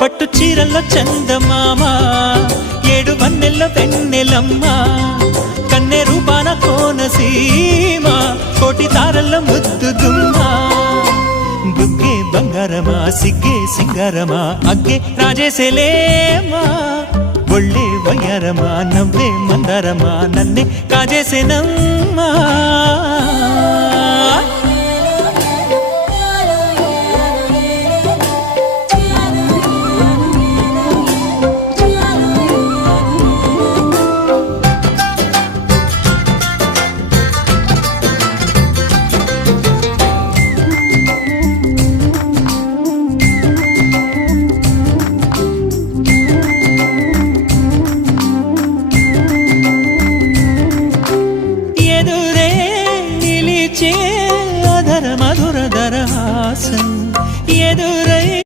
పట్టు చీరల్లో చందమామ ఏడు వన్నెల్లో వెన్నెలమ్మ కన్నె రూపాన కోనసీమ కోటి తారల్లో ముద్దుగుమ్మ బుగ్గే బంగారమా సిగ్గే సింగారమా అగ్గే రాజేసేలేమా ఒళ్ళే వయ్యారమా నవ్వే మందారమా నన్నే కాజేసేనమ్మా